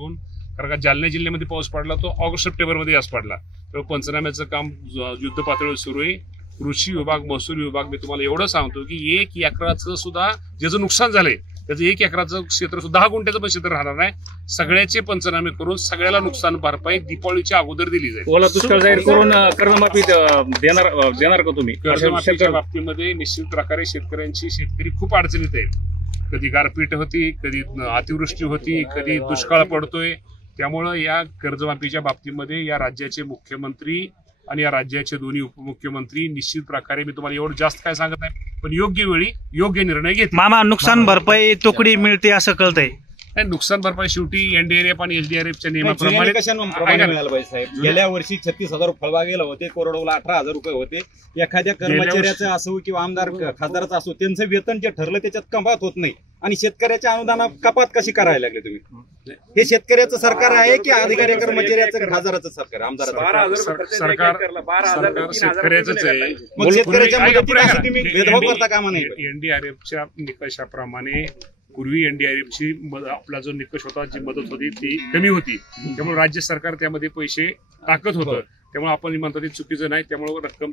करून, कारण का जालना जिल्ह्यामध्ये पाऊस पडला तो ऑगस्ट सप्टेंबरमध्ये जास्त पडला, तेव्हा पंचनाम्याचं काम युद्ध पातळीवर सुरू आहे. कृषी विभाग, महसूल विभाग, मी तुम्हाला एवढं सांगतो की 1 एकराचं सुद्धा ज्याचं नुकसान झालंय त्याचं 1 एकराचं क्षेत्र सुद्धा 10 गुंठ्याचं पण क्षेत्र राहणार नाही. सगळ्याचे पंचनामे करून सगळ्याला नुकसान भरपाई दीपावलीच्या अगोदर दिली जाईल. ओला दुष्काळ जाहीर करून कर्जमाफी देणार का तुम्ही? कर्जमाफीच्या बाबतीमध्ये निश्चित प्रकारे शेतकरी खूप अडचणीत आहेत. कधी गारपीट होती, कधी अतिवृष्टी होती, कधी दुष्काळ पडतोय. त्यामुळं या कर्जमाफीच्या बाबतीमध्ये या राज्याचे मुख्यमंत्री आणि या राज्याचे दोन्ही उपमुख्यमंत्री निश्चित प्रकारे, मी तुम्हाला एवढं जास्त काय सांगत नाही, पण योग्य वेळी योग्य निर्णय घेत. मामा, नुकसान भरपाई तुकडी मिळते असं कळतंय. नुकसान भरपाई शेवटी एनडीआरएफ आणि एसडीआरएफच्या नियमाप्रमाणे मिळालं पाहिजे साहेब. गेल्या वर्षी 36,000 फळबागेला होते, कोरडवाला 18,000 रुपये होते. एखाद्या कर्मचाऱ्याचं असो किंवा आमदार खासदाराचं असो, त्यांचं वेतन जे ठरलं त्याच्यात कपात होत नाही आणि शेतकऱ्याच्या अनुदानात कपात कशी करायला लागले तुम्ही? हे शेतकऱ्याचं सरकार आहे की अधिकारी कर्मचाऱ्याचं खासदाराचं सरकार, आमदाराचं सरकार शेतकऱ्याचंच आहे. मग शेतकऱ्याच्या मदतीसाठी तुम्ही भेदभाव करता कामा नये. एनडीआरएफच्या निकषाप्रमाणे पूर्वी एनडीआरएफची आपला जो निकष होता, जी मदत होती ती कमी होती, त्यामुळे राज्य सरकार त्यामध्ये पैसे टाकत होतं. त्यामुळे आपण म्हणतो ते चुकीचं नाही. त्यामुळे रक्कम